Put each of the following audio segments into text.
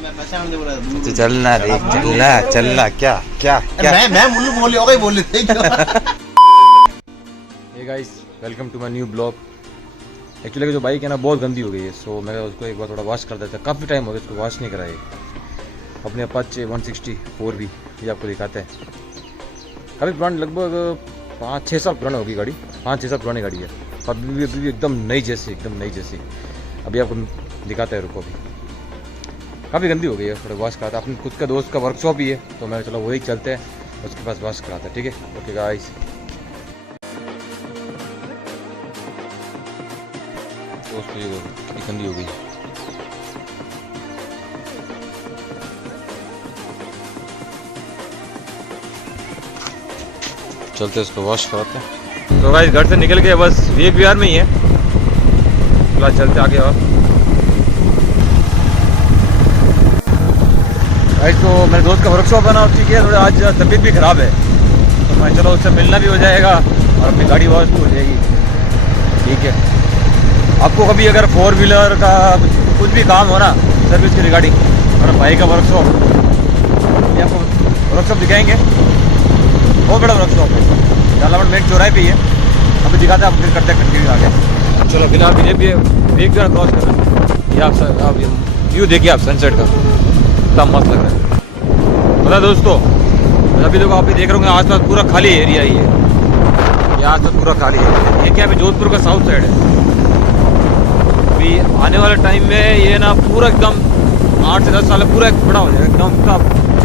चलना रे, चलना क्या क्या क्या मैं मुल्लू बोल रहा बोल रहे थे। Hey guys, welcome to my new blog. Actually जो बाइक है ना बहुत गंदी हो गई है, सो मैं उसको एक बार थोड़ा वॉश कर देता। काफ़ी टाइम हो गया उसको वॉश नहीं कराए। अपने अपाचे 164 भी ये आपको दिखाते हैं। काफ़ी पुरानी, लगभग 5-6 साल पुरानी होगी गाड़ी। 5-6 साल पुरानी गाड़ी है, अभी भी एकदम नई जैसी, एकदम नई जैसी। अभी आपको दिखाते हैं, रुको। अभी काफ़ी गंदी हो गई है, थोड़ा वॉश कराता। अपने खुद का दोस्त का वर्कशॉप ही है, तो मैं चलो वही चलते हैं, उसके पास वॉश कराता है। ठीक है, ओके गाइस। दोस्त ये कितनी गंदी हो गई। चलते इसको वॉश कराते हैं। तो गाइस घर से निकल के बस VPR में ही है, फिलहाल चलते आगे। और गाइस तो मेरे दोस्त का वर्कशॉप है ना, ठीक है, थोड़ा आज तबीयत भी ख़राब है, तो मैं चलो उससे मिलना भी हो जाएगा और अपनी गाड़ी वॉश भी हो जाएगी। ठीक है, आपको कभी अगर 4 व्हीलर का कुछ भी काम हो ना, सर्विस की रिगार्डिंग, और भाई का वर्कशॉप, ये आपको वर्कशॉप दिखाएंगे। बहुत बड़ा वर्कशॉप है, झालावाड़ मेन चौराहे पे ही है। अभी दिखाते हैं, आप फिर करते हैं कंटिन्यू आगे। चलो फिलहाल ये भी एक जगह क्रॉस कर रहे हैं। ये आप व्यू देखिए आप सनसेट का, कितना मस्त लग रहा है। पता है दोस्तों, अभी देखो आप भी देख रहे होंगे आसपास पूरा खाली एरिया ही है। ये आसपास पूरा खाली है। ये क्या है, जोधपुर का साउथ साइड है। अभी आने वाले टाइम में ये ना पूरा एकदम 8 से 10 साल में पूरा एक बड़ा हो जाएगा, एकदम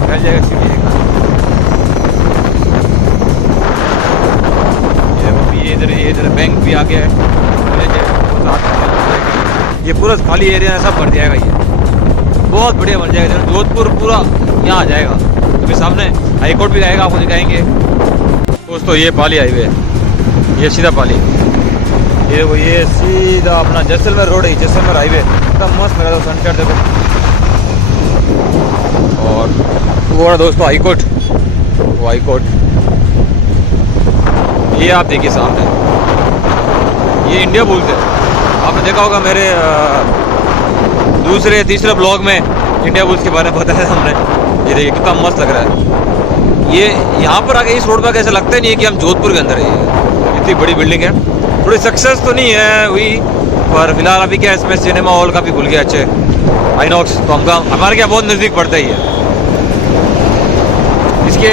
फैल जाएगा सिटी का। ये इधर बैंक भी आ गया है। ये पूरा खाली एरिया सब भर जाएगा, ये बहुत बढ़िया बन जाएगा। जोधपुर पूरा यहाँ आ जाएगा। अभी सामने हाई कोर्ट भी आएगा, आपको दिखाएंगे। दोस्तों ये पाली हाईवे है, ये सीधा पाली, ये देखो, ये सीधा अपना जैसलमेर रोड है, जैसलमेर हाईवे। एकदम मस्त लगा था सनसेट देखो। और वो रहा दोस्तों हाई कोर्ट, वो हाई कोर्ट ये आप देखिए सामने, ये इंडिया बुल्स है। आपने देखा होगा मेरे दूसरे तीसरे ब्लॉग में इंडिया बुल्स के बारे में बताया था हमने। ये देखिए कितना मस्त लग रहा है। ये यहाँ पर आके इस रोड पर कैसे लगता ही नहीं है कि हम जोधपुर के अंदर है। इतनी बड़ी बिल्डिंग है, थोड़ी सक्सेस तो नहीं है हुई, पर फिलहाल अभी क्या इसमें सिनेमा हॉल का भी खुल गया अच्छे, आइनॉक्स। तो हमारे क्या बहुत नज़दीक पड़ता ही है। इसके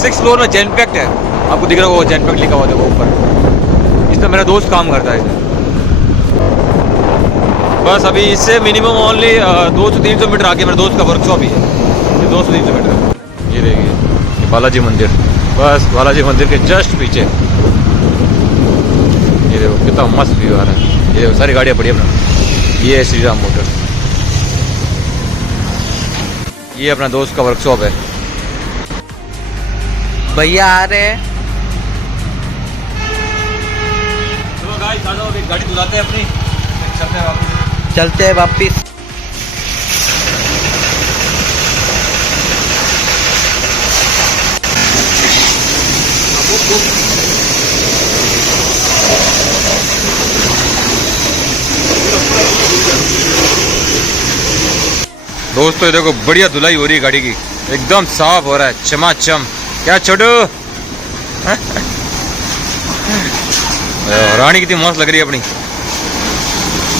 6th फ्लोर में जेनपैक्ट है, आपको दिख रहा होगा जेनपैक्ट लिखा हुआ था वो ऊपर। इसमें मेरा दोस्त काम करता है इसमें। बस अभी इससे मिनिमम ओनली 200-300 मीटर आगे मेरे दोस्त का वर्कशॉप ही है। ये 200-300 मीटर। ये देखिए ये बालाजी मंदिर, बस बालाजी मंदिर के जस्ट पीछे। ये देखो कितना मस्त व्यू आ रहा है। ये देखो सारी गाड़ियाँ बढ़िया बना। ये है श्री राम मोटर्स, ये अपना दोस्त का वर्कशॉप है। भैया आ रहे हैं। चलो गाइस आ जाओ, अभी गाड़ी बुलाते हैं अपनी, चलते हैं वापिस। दोस्तों ये देखो बढ़िया धुलाई हो रही है गाड़ी की, एकदम साफ हो रहा है, चमाचम। क्या छोटू रानी कितनी मस्त लग रही है अपनी।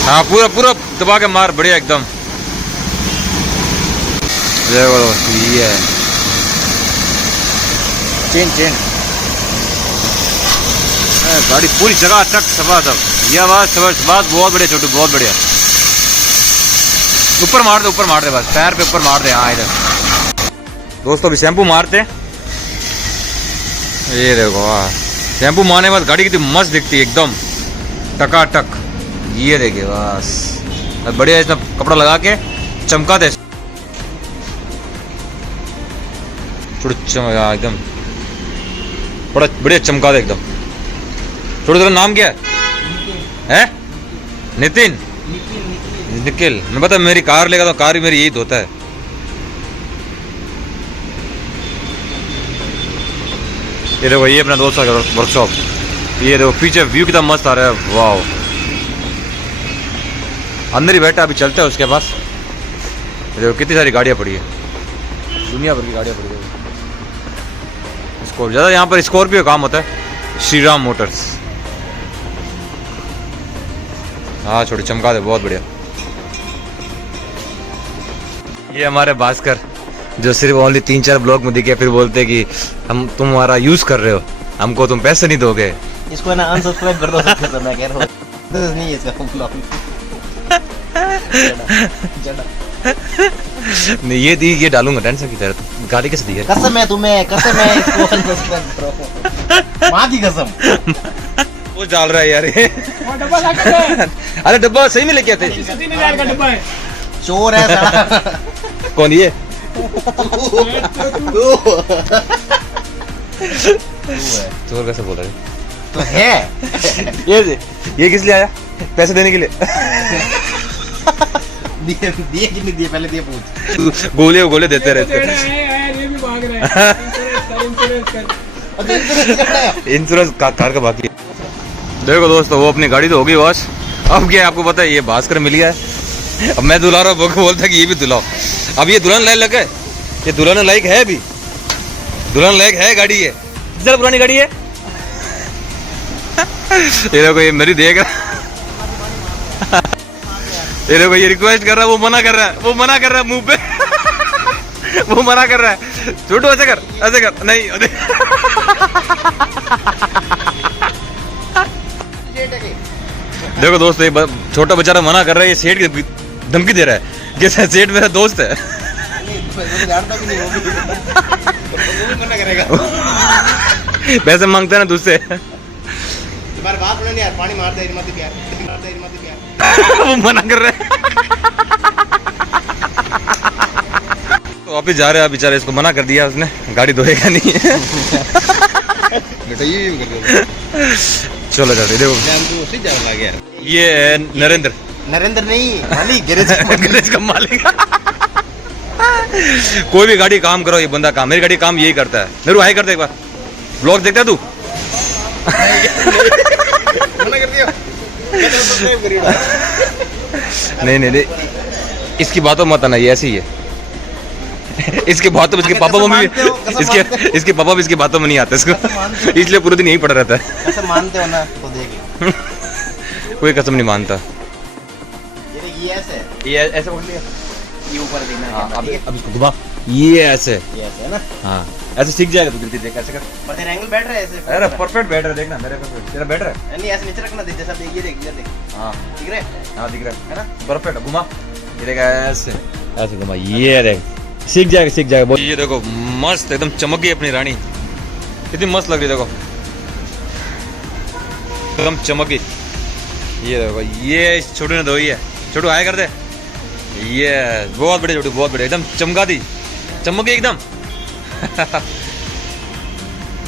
हाँ पूरा पूरा दबा के मार, बढ़िया एकदम। ये है चेन गाड़ी पूरी जगह टक सफा सब। ये आवाज बहुत बढ़िया छोटू, बहुत बढ़िया। ऊपर मार दे बस, पैर पे ऊपर मार दे। हाँ इधर दोस्तों अभी शैम्पू मारते हैं। ये देखो शैम्पू मारने के बाद गाड़ी कितनी मस्त दिखती है, एकदम टकाटक। ये देखिए बस बढ़िया, इसमें कपड़ा लगा के चमकाते एकदम, बड़ा बढ़िया चमका दे एकदम। छोटे तेरा नाम क्या है? नितिन? निखिल। मैं पता मेरी कार लेगा तो कार भी मेरी यही धोता है। ये देखो ये अपना दोस्त का वर्कशॉप। ये देखो पीछे व्यू कितना मस्त आ रहा है, वाह। अंदर ही बैठा, अभी चलते हैं उसके पास। देखो कितनी सारी गाड़ियाँ पड़ी है, दुनिया भर की गाड़ियाँ पड़ी है। स्कॉर्पियो ज़्यादा यहाँ पर स्कॉर्पियो काम होता है, श्री राम मोटर्स। हाँ छोटी चमका दे, बहुत बढ़िया। ये हमारे भास्कर जो सिर्फ ओनली 3-4 ब्लॉग में दिखे, फिर बोलते कि हम तुम हमारा यूज कर रहे हो, हमको तुम पैसे नहीं दोगे। इसको ना अनसब्सक्राइब कर दो सबसे, तो मैं कह रहा हूँ नहीं है इसका ब्लॉग। नहीं ये डालूंगा, टेंशन की तरह। गाड़ी कैसे दी है? कसम है तुम्हें, कसम है, इसको अनसब्सक्राइब करो, माँ की कसम। वो डाल रहा है यार ये। अरे डब्बा सही में लेके आते, 3,000 का डब्बा है। चोर है साला। कौन ये? चोर कैसे बोल रहे हैं? तो है ये किस लिए आया? पैसे देने के लिए? दिए कि नहीं दिए, पहले दिए पूछ। गोले देते रहते। ये भी भाग रहा है। इंश्योरेंस कार का बाकी है। देखो दोस्तों, वो अपनी गाड़ी तो होगी वॉश। अब क्या आपको पता है, ये भास्कर मिल गया है। अब मैं दुला रहा हूँ, वो बोलता है कि ये भी दुलाओ। अब ये दुल्हन लायक लगा है, ये दुल्हन लायक है भी, दुल्हन लायक है गाड़ी। ये कितनी पुरानी गाड़ी है? ये देखो, ये मेरी देख रहा, ये देखो ये रिक्वेस्ट कर रहा है, वो मना कर रहा है, वो मना कर रहा है मुंह पे। वो मना कर रहा है, छोटू ऐसे कर नहीं। देखो दोस्त, ये छोटा बेचारा मना कर रहा है, ये सेठ की धमकी दे रहा है कि सेठ मेरा दोस्त है। पैसे मांगता है ना तुझसे। तुम्हारे बाप ने यार पानी मार दे, मत प्यार, मत प्यार। वो मना कर रहा है। तो वापिस जा रहे हैं बेचारे, इसको मना कर दिया उसने, गाड़ी धोएगा नहीं। चलो जाते, देखो ये है नरेंद्र नहीं मालिक, गैरेज का मालिक। कोई भी गाड़ी काम करो, ये बंदा काम, मेरी गाड़ी काम यही करता है। मेरू हाई कर दे एक बार, ब्लॉग देखता है तू? मना कर दिया। नहीं, इसकी बातों मत आना, ये ऐसी ही है। इसके बातों में, इसके पापा मम्मी, इसके पापा भी इसकी बातों में नहीं आते इसको, इसलिए पूरे दिन यही पड़ा रहता है। कैसे मानते हो ना, तो देख कोई कसम नहीं मानता। ये ऐसे पकड़ लिया, ये ऊपर देखना। हाँ, अब इसको घुमा, ये ऐसे है ना। हाँ, ऐसे सीख जाएगा तू जल्दी, देख ऐसे कर। पर तेरा एंगल बैठ रहा है ऐसे। अरे परफेक्ट बैठ रहा है, देखना मेरे पे तेरा बैठ रहा है। नहीं ऐसे नीचे रखना, देख जैसा देख, ये देख, इधर देख। हाँ दिख रहा है? हाँ दिख रहा है ना, परफेक्ट। घुमा, ये देख ऐसे घुमा, ये देख, सीख जाएगा। ये देखो मस्त एकदम चमक गई अपनी रानी, कितनी मस्त लग रही है, देखो एकदम चमक गई। ये देखो, ये छोटू ने धोई है, छोटू हाय कर दे। ये बहुत बढ़िया छोटू, बहुत बढ़िया, एकदम चमका दी, चमक गई एकदम।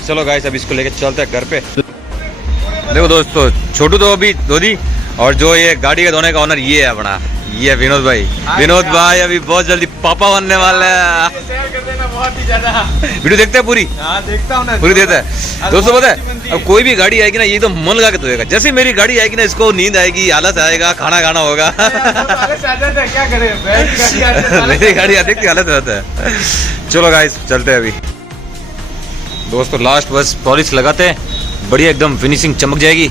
चलो गाइस, अब इसको लेके चलते हैं घर पे। देखो दोस्तों, छोटू तो अभी धो दी, और जो ये गाड़ी का धोने का ऑनर ये है अपना, ये विनोद भाई। विनोद भाई अभी बहुत जल्दी पापा बनने वाले हैं। शेयर कर देना बहुत ही ज्यादा। वीडियो देखते हैं पूरी? हाँ देखता हूँ ना, पूरी देता है दोस्तों। पता है, अब कोई भी गाड़ी आएगी ना, ये तो मन लगा के धोएगा। जैसे मेरी गाड़ी आएगी ना, इसको नींद आएगी, आलस आएगा, खाना होगा। क्या करें, मेरी गाड़ी आती है, आलस आता है। चलो गाइस, चलते हैं अभी दोस्तों। लास्ट बस पॉलिश लगाते हैं, बढ़िया एकदम फिनिशिंग चमक जाएगी,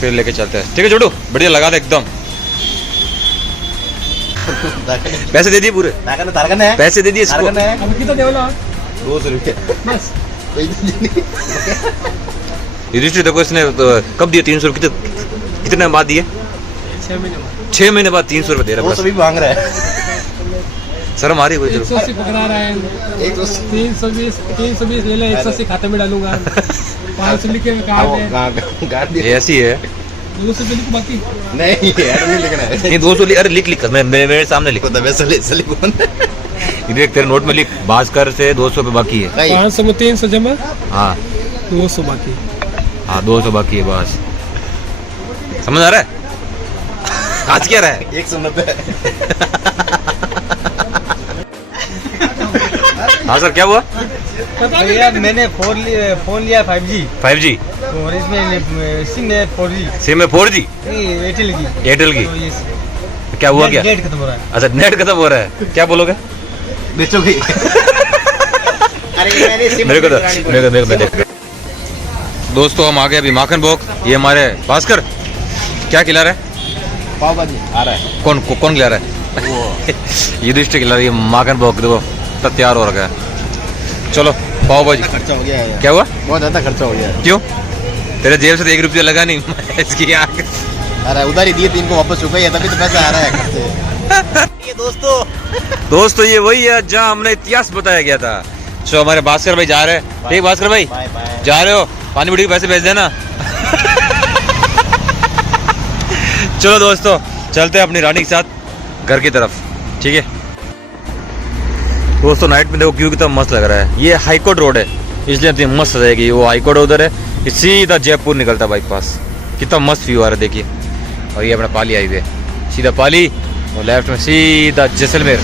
फिर लेके चलते हैं। ठीक है छोटू, बढ़िया लगा दे एकदम। पैसे दे दिए पूरे, पैसे दे दिए इसको। अब कितना देवला 200 रुपये बस। रजिस्ट्री देखो इसने कब दिए, 300 रुपये कितने बाद दिए? 6 महीने बाद 300 रुपये दे रहा है। 200 भी मांग रहा है। शर्म आ रही है? 180 पकड़ा रहा है, 320 ले ले, 180 खाते में डालूंगा। 500 लिख के कार्ड है, ऐसी है। 200 लिख बाकी नहीं यार, नहीं लिखना है। नहीं 200 अरे लिख मेरे सामने लिख। देख तेरे नोट में लिख, भास्कर से 200 पे बाकी है। 500 में 300 जमा, हाँ 200 बाकी। हाँ 200 बाकी है बस, समझ आ रहा है? आज क्या रहा है? 190। हाँ सर, क्या हुआ? भैया मैंने फोन लिया 5G, और इसमें सिम है 4G, सिम है 4G एयरटेल की। एयरटेल की। तो ये क्या हुआ क्या? नेट खत्म हो रहा है। अच्छा नेट खत्म हो रहा है, क्या बोलोगे? बेचोगे? अरे मैंने सिम मेरे को करानी पड़ी। मेरे को देख। दोस्तों हम आ गए अभी माखन भोग। ये हमारे भास्कर क्या खिला रहा है? पाव भाजी आ रहा है कौन खिला रहा है? वो युधिष्ठिर खिला रही है माखन भोग। देखो तब तैयार हो रखा है। चलो पाव भाजी। खर्चा हो गया है, क्या हुआ? बहुत ज्यादा खर्चा हो गया है। क्यों? तेरे जेब से तो 1 रुपया लगा नहीं इसकी आंख। अरे उधार ही दिए 3 को वापस चुका है, तभी तो पैसा आ रहा है खर्चे। ये दोस्तों ये वही है जहाँ हमने इतिहास बताया गया था। सो हमारे भास्कर भाई जा रहे हैं। ठीक भास्कर भाई बाय बाय। जा रहे हो, पानी बुढ़ी के पैसे भेज देना। चलो दोस्तों चलते हैं अपनी रानी के साथ घर की तरफ। ठीक है दोस्तों, नाइट में देखो क्यों कितना मस्त लग रहा है। ये हाईकोर्ट रोड है इसलिए इतनी मस्त रहेगी। वो हाईकोर्ट उधर है, ये सीधा जयपुर निकलता है बाईपास। कितना मस्त व्यू आ रहा है देखिए। और ये अपना पाली हाईवे, सीधा पाली और लेफ्ट में सीधा जैसलमेर।